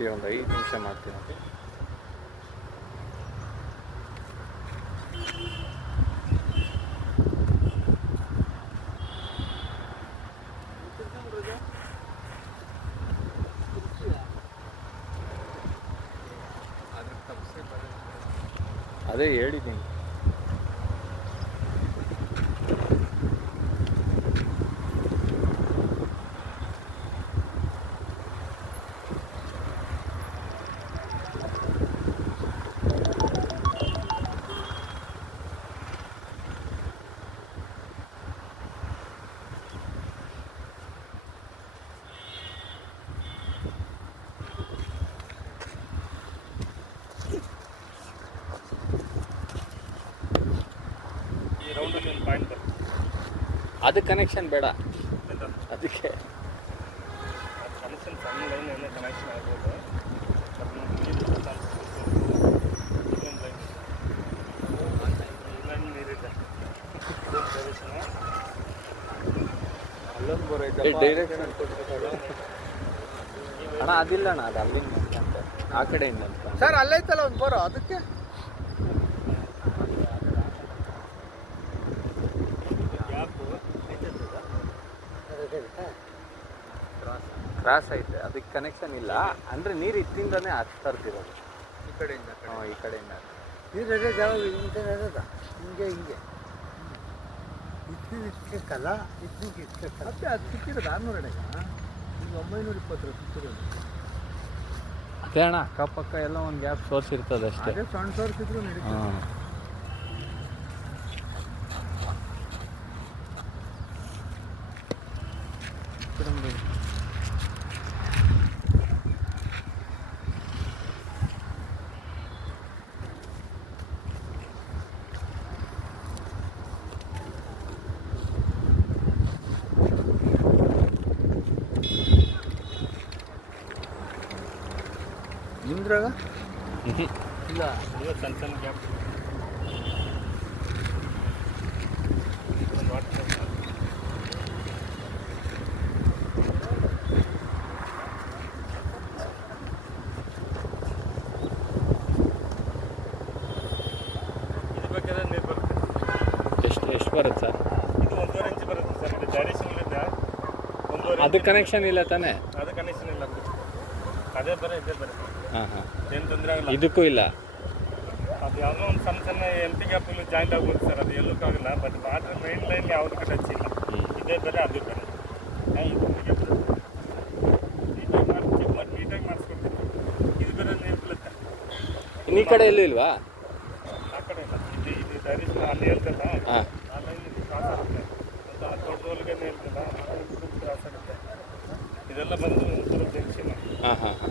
ಈಗ ಒಂದು 5 ನಿಮಿಷ ಮಾಡ್ತೀನಿ. ಅದೇ ಹೇಳಿದ್ದೀನಿ. ಅದು ಕನೆಕ್ಷನ್ ಬೇಡ, ಅದಕ್ಕೆ ಕನೆಕ್ಷನ್ ಸಣ್ಣ ಲೈನ್ ಎಲ್ಲ ಕನೆಕ್ಷನ್ ಆಗ್ಬೋದು. ಅಲ್ಲೊಂದು ಬರೋಯ್ತು ಡೈರೆಕ್ಷನ್ ಅಣ್ಣ. ಅದಿಲ್ಲ ಅಣ್ಣ, ಅದು ಅಲ್ಲಿಂದ ಅಂತ ಆ ಕಡೆಯಿಂದ ಅಂತ ಸರ್ ಅಲ್ಲೈತಲ್ಲ ಒಂದು ಬರೋ ಅದಕ್ಕೆ ಕ್ರಾಸ್ ಐತೆ, ಅದಕ್ಕೆ ಕನೆಕ್ಷನ್ ಇಲ್ಲ. ಅಂದರೆ ನೀರು ಇತ್ತಿಂದನೇ ಹತ್ತಾ ಇರ್ತಿರೋದು ಈ ಕಡೆಯಿಂದ. ಈ ಕಡೆಯಿಂದ ನೀರು ಅದೇ ಯಾವಾಗ ಹಿಂಗೆ ಹಿಂಗೆ ಇಕ್ಕಲ್ಲ ಇಕ್ಕಲ್ಲ ಮತ್ತೆ ಅದು ಸಿಕ್ಕಿರೋದು 600 ಈಗ 920 ಸಿಕ್ಕಿರೋದು. ಅದೇ ಅಣ್ಣ, ಅಕ್ಕಪಕ್ಕ ಎಲ್ಲ ಒಂದು ಗ್ಯಾಪ್ ಸೋರ್ಸಿರ್ತದೆ ಅಷ್ಟೇ. ಅದೇ ಸಣ್ಣ ಸೋರ್ಸಿದ್ರು ನಡೀತದೆ. ಹಾಂ, ನಿಮ್ದ್ರಾಗ ಇಲ್ಲ ಇವತ್ತು ಸಣ್ಣ ಸಣ್ಣ ಗ್ಯಾಪ್ ಒಂದು ವಾಟರ್ ಇದು ಬೇಕಾದ್ರೆ ನೀರು ಬರುತ್ತೆ. ಎಷ್ಟು ಬರುತ್ತೆ ಸರ್? ಇದು 1.5 ಇಂಚ್ ಬರುತ್ತೆ ಸರ್. ಇದು ಡೈರೆಕ್ಷನ್ಲಿಂದ 1.5 ಅದು ಕನೆಕ್ಷನ್ ಇಲ್ಲ ತಾನೇ? ಅದು ಕನೆಕ್ಷನ್ ಇಲ್ಲ, ಅದೇ ಬರ ಇದೇ ಬರ. ಹಾಂ ಹಾಂ, ಏನು ತೊಂದರೆ ಆಗಲ್ಲ. ಇದಕ್ಕೂ ಇಲ್ಲ. ಅದು ಯಾವುದೋ ಒಂದು ಸಣ್ಣ ಸಣ್ಣ ಎಂಟಿ ಗ್ಯಾಪಲ್ಲಿ ಜಾಯಿಂಟ್ ಆಗ್ಬೋದು ಸರ್, ಅದು ಎಲ್ಲಕ್ಕೂ ಆಗಲ್ಲ. ಬಟ್ ವಾಟರ್ ಮೈನ್ ಲೈನ್ ಯಾವುದಕ್ಕೂ ಟಚ್ ಇಲ್ಲ. ಇದೇ ಬೇರೆ ಅದು ಬೇರೆ. ನೀಟಾಗಿ ಮಾಡಿಸ್ಕೊಡ್ತೀವಿ. ಇದು ಬೇರೆ ನೀರು ಬೀಳುತ್ತೆ. ಈ ಕಡೆ ಎಲ್ಲೂ ಇಲ್ವಾ? ಆ ಕಡೆ ಇಲ್ಲ, ಇದು ಡೈರೆಕ್ಷನ್ ಅಲ್ಲಿ ಹೇಳ್ತಲ್ಲ, ಹಾಂ, ಆ ಲೈನ್ ಇದು ಕ್ರಾಸ್ ಆಗುತ್ತೆ. ಮತ್ತು ದೊಡ್ಡದೊಳಗೆ ಇರ್ತಲ್ಲ, ಕ್ರಾಸ್ ಆಗುತ್ತೆ. ಇದೆಲ್ಲ ಬಂದು ಜಂಕ್ಷನ್. ಹಾಂ ಹಾಂ ಹಾಂ.